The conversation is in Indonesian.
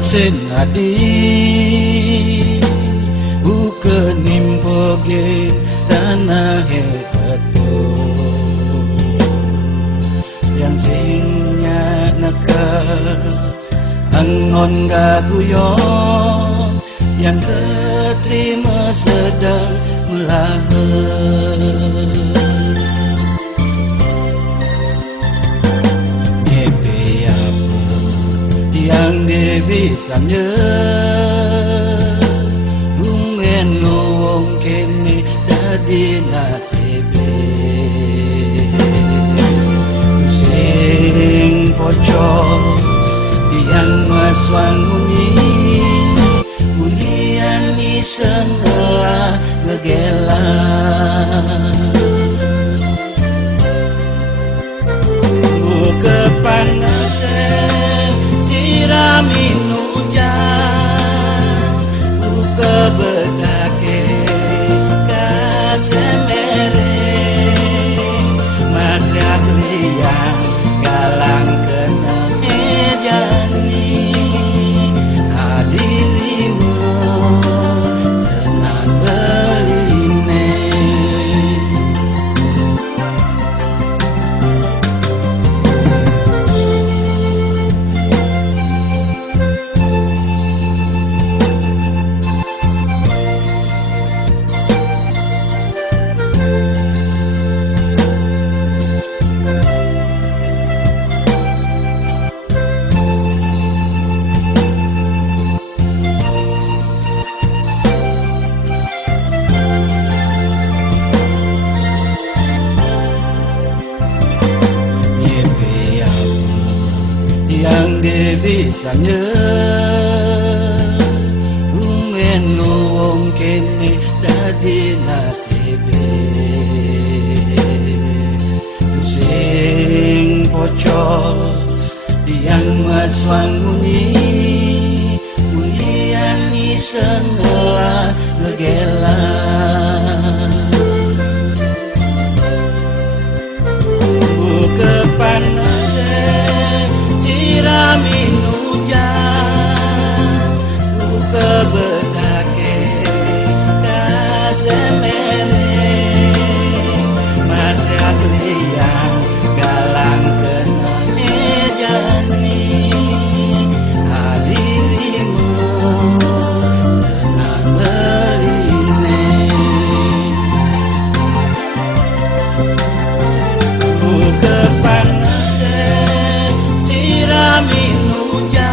mesin adi uke nimpoge tanah hepato yang singnya neka angon gaguyon yang keterima sedang melahir yang dibisamnya lumen luwong kini dadi nasibe sing pocol yang maswang unian iseng ngelah gegelan kepanasan ciramin hujan buka bedake kasemere mas liang galang kena mejani hadirimu tresnan beline yang dibisamnya lumen luwong kini dadi nasibe sing pocol tiang maswang unian iseng ngelah gegelan kepanasan ciramin hujan buka bedake kasemere mas liang galang kena mejani hadirimu tresnan beline kepanasan ciramin hujan